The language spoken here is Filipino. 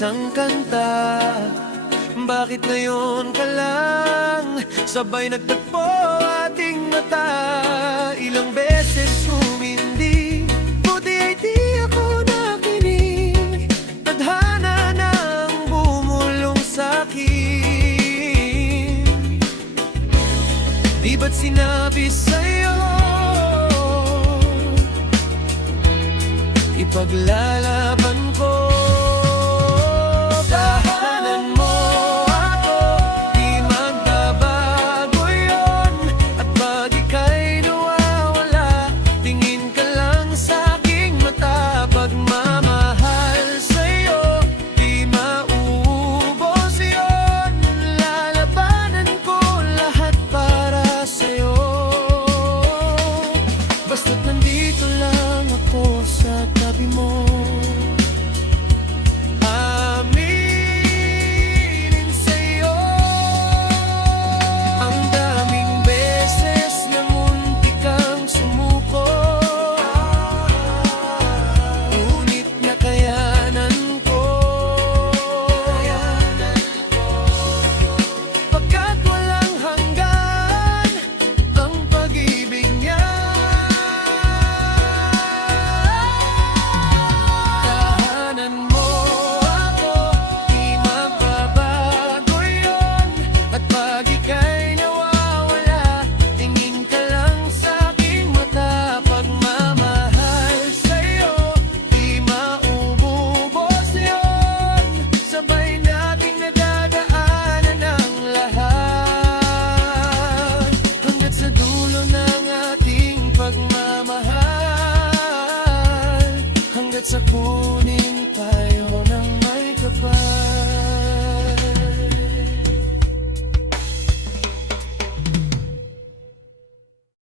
isang kanta. Bakit ngayon ka lang sabay nagtagpo ating mata? Ilang beses humindi, buti ay di ako nakinig. Tadhana nang bumulong sa'kin. Di ba't sinabi sa'yo ipaglalaban ko? Tahanan mo ako, di magbabago yun. At pag ika'y nawawala, tingin ka lang sa'king mata. Pagmamahal sa'yo, di mauubos yun. Lalabanan ko lahat para sa'yo. Basta't nandito lang ako sa tabi mo. Aminin sa'yo ang daming beses na muntik kang sumuko, ngunit nakayanan ko. Pagkat walang hanggan ang pag-ibig niya. Tahanan mo ako, di magbabago yun. At pag ika'y nawawala, tingin ka lang sa'king mata. Pagmamahal sa'yo, di maububos yun. Sabay nating nadadaanan ang lahat, hanggat sa dulo ng ating pagmamahal, hanggat sa puso